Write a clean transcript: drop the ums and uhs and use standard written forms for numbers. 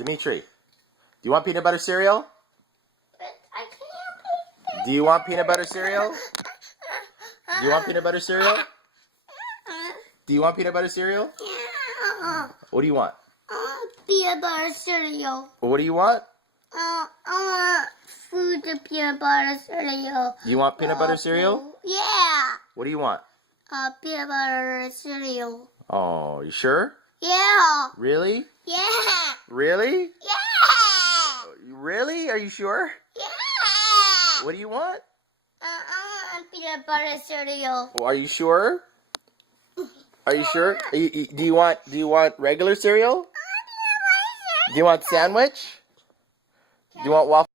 Dimitri, do you want peanut butter cereal? But I can't. Do you want peanut butter cereal? Do you want peanut butter cereal? Do you want peanut butter cereal? Yeah. What do you want? Peanut butter cereal. What do you want? I want food to peanut butter cereal. You want peanut butter cereal? Yeah. What do you want? Peanut butter cereal. Oh, you sure? Yeah. Really? Yeah. Really? Yeah. Really? Are you sure? Yeah. What do you want? I want peanut butter cereal. Are you sure? Are you sure? Do you want regular cereal? Do you want sandwich? Do you want waffle?